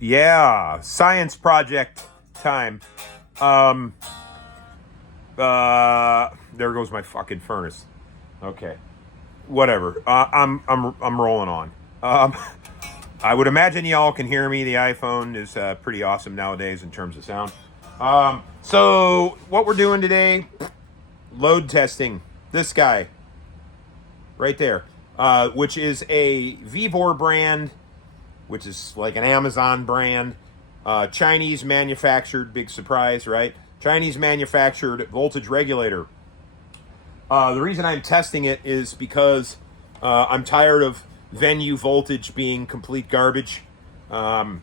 Yeah, science project time. Um, there goes my fucking furnace. Okay, whatever. I'm rolling on. Um, I would imagine y'all can hear me. The iPhone is pretty awesome nowadays in terms of sound. So what we're doing today, load testing. This guy right there, which is a Vevor brand, which is like an Amazon brand. Chinese manufactured, big surprise, right? Chinese manufactured voltage regulator. The reason I'm testing it is because I'm tired of venue voltage being complete garbage. Well,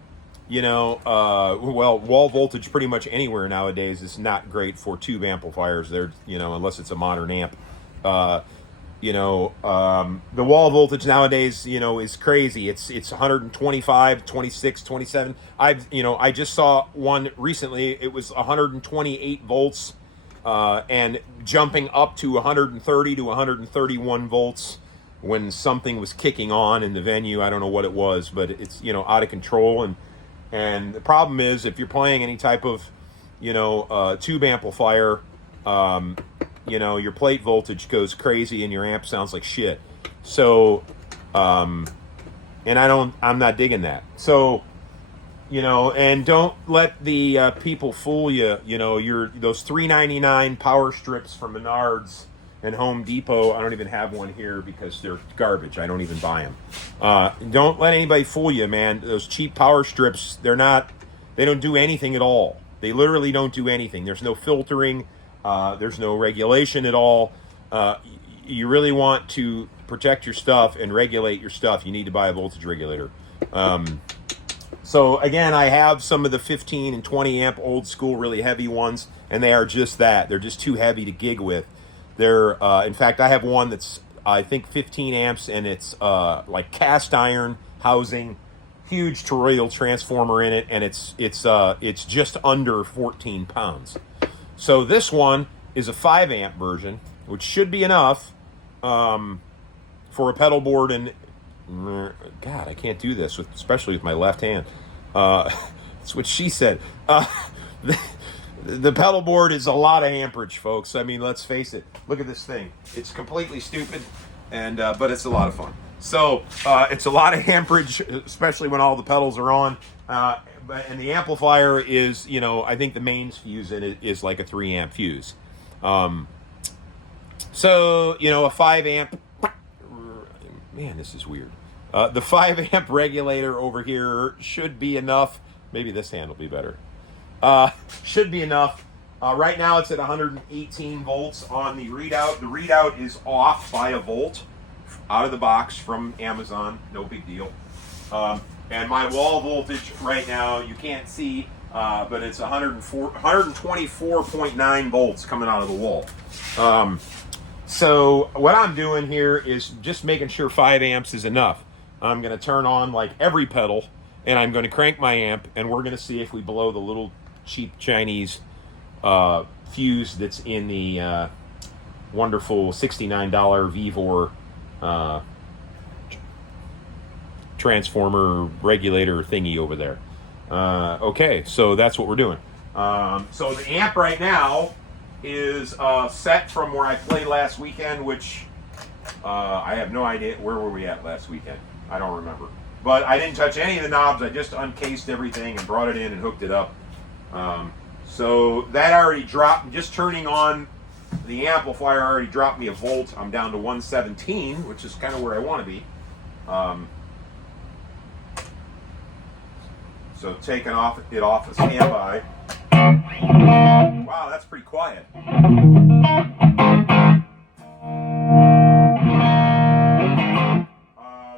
wall voltage pretty much anywhere nowadays is not great for tube amplifiers. They're, unless it's a modern amp. The wall voltage nowadays, is crazy. It's 125, 26, 27. I just saw one recently. It was 128 volts, and jumping up to 130 to 131 volts when something was kicking on in the venue. I don't know what it was, but it's, out of control. And the problem is, if you're playing any type of, tube amplifier, your plate voltage goes crazy and your amp sounds like shit. So, and I'm not digging that. So, and don't let the people fool you. Those $3.99 power strips from Menards and Home Depot. I don't even have one here because they're garbage. I don't even buy them. Don't let anybody fool you, man. Those cheap power strips, they don't do anything at all. They literally don't do anything. There's no filtering. There's no regulation at all. You really want to protect your stuff and regulate your stuff. You need to buy a voltage regulator. So again, I have some of the 15 and 20 amp old school really heavy ones, and they are just that. They're just too heavy to gig with. They're in fact, I have one that's I think 15 amps, and it's like cast iron housing, huge toroidal transformer in it, and it's just under 14 pounds. So this one is a 5 amp version, which should be enough for a pedal board. And God, I can't do this, especially with my left hand. That's what she said. The pedal board is a lot of amperage, folks. I mean, let's face it. Look at this thing. It's completely stupid, and but it's a lot of fun. So it's a lot of amperage, especially when all the pedals are on. And the amplifier is, I think the mains fuse in it is like a 3 amp fuse. So, a 5 amp, man, this is weird. The 5 amp regulator over here should be enough. Maybe this hand will be better. Should be enough. Right now it's at 118 volts on the readout. The readout is off by a volt out of the box from Amazon. No big deal. And my wall voltage right now, you can't see, but it's 124.9 volts coming out of the wall. So what I'm doing here is just making sure 5 amps is enough. I'm going to turn on like every pedal, and I'm going to crank my amp, and we're going to see if we blow the little cheap Chinese fuse that's in the wonderful $69 Vevor transformer regulator thingy over there. Okay, so that's what we're doing. So the amp right now is set from where I played last weekend, which I have no idea. Where were we at last weekend? I don't remember. But I didn't touch any of the knobs. I just uncased everything and brought it in and hooked it up. So that already dropped. Just turning on the amplifier already dropped me a volt. I'm down to 117, which is kind of where I want to be. So taking it off of standby. Wow, that's pretty quiet.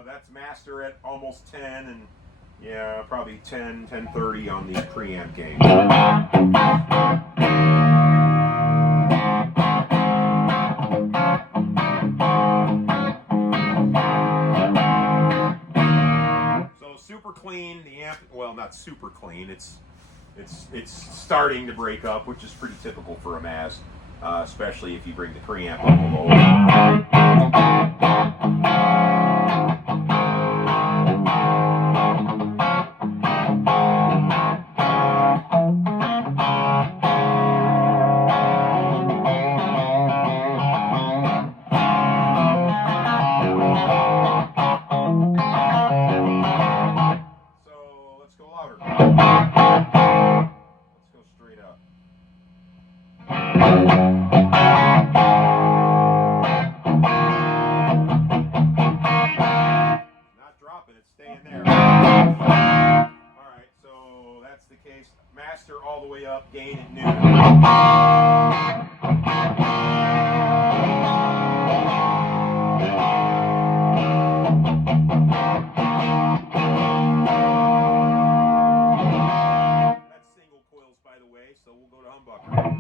That's master at almost 10, and yeah, probably 10, 10:30 on the preamp gain. Super clean. The amp, well, not super clean. It's starting to break up, which is pretty typical for a Maz, especially if you bring the preamp up a little. capacitor all the way up, gain at noon. That's single coils, by the way, so we'll go to humbucker.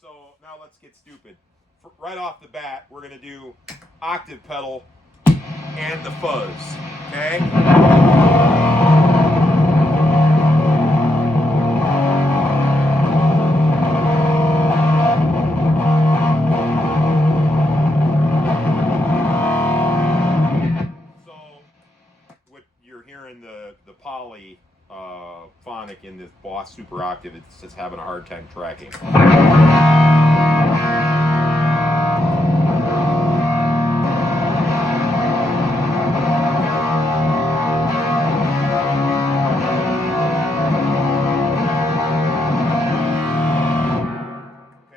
So now let's get stupid. Right off the bat, we're going to do octave pedal and the fuzz, okay? So what you're hearing, the poly phonic in this Boss Super Octave, it's just having a hard time tracking. Okay,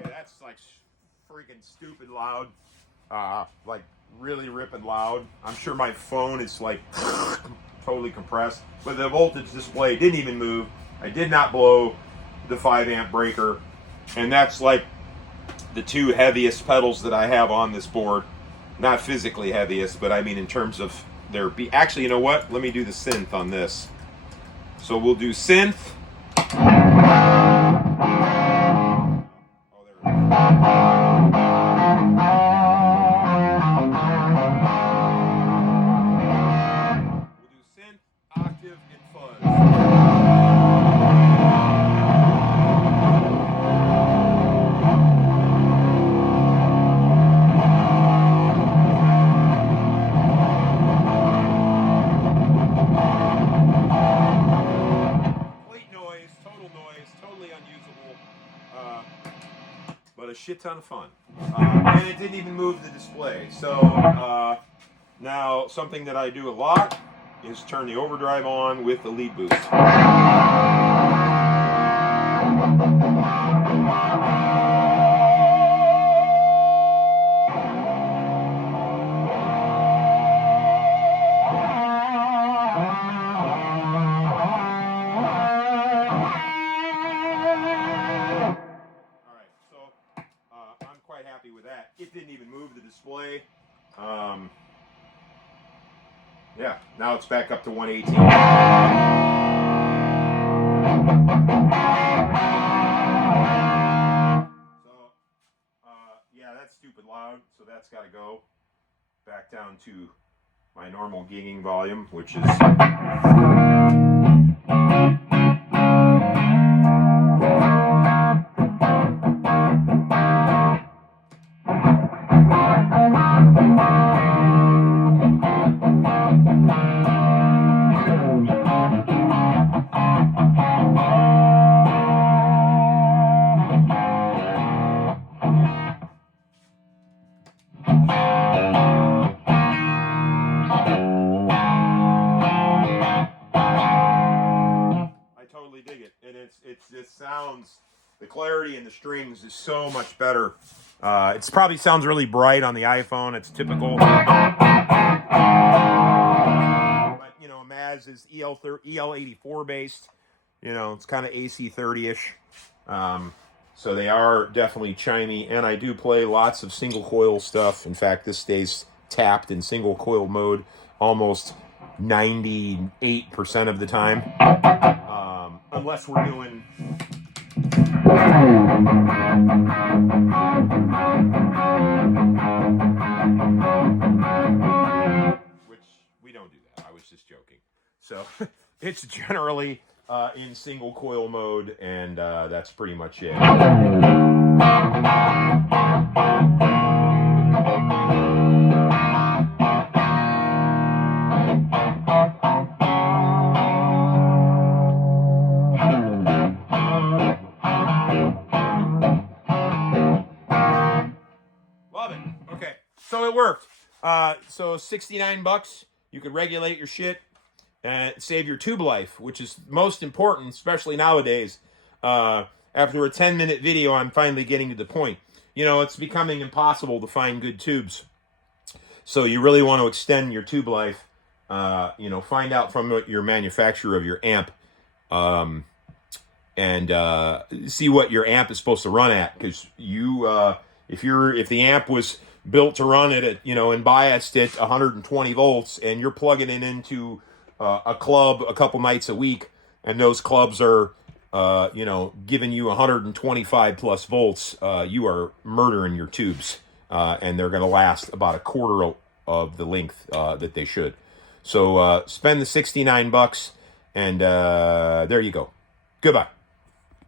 that's like freaking stupid loud. Like really ripping loud. I'm sure my phone is like totally compressed, but the voltage display didn't even move. I did not blow the 5 amp breaker, and that's like the two heaviest pedals that I have on this board. Not physically heaviest, but I mean in terms of their beat. Actually, you know what? Let me do the synth on this. So we'll do synth. Oh, there it is. We'll do synth, octave, and fuzz. But a shit ton of fun. And it didn't even move the display. So now something that I do a lot is turn the overdrive on with the lead boost. With that, it didn't even move the display. Yeah, now it's back up to 118. So yeah, that's stupid loud, so that's got to go back down to my normal gigging volume, which is it sounds, the clarity in the strings is so much better. It probably sounds really bright on the iPhone. It's typical. But, you know, Maz is EL84 based. You know, it's kind of AC30-ish. So they are definitely chimey. And I do play lots of single coil stuff. In fact, this stays tapped in single coil mode almost 98% of the time. Unless we're doing which we don't do that. I was just joking. So it's generally in single coil mode, and that's pretty much it. So it worked. So $69, you could regulate your shit, and save your tube life, which is most important, especially nowadays. After a 10-minute video, I'm finally getting to the point. It's becoming impossible to find good tubes. So you really want to extend your tube life. Find out from your manufacturer of your amp, and see what your amp is supposed to run at. Because if the amp was built to run it at, and biased at 120 volts, and you're plugging it into a club a couple nights a week, and those clubs are giving you 125 plus volts, you are murdering your tubes, and they're going to last about a quarter of the length that they should. So spend the $69, and there you go. Goodbye.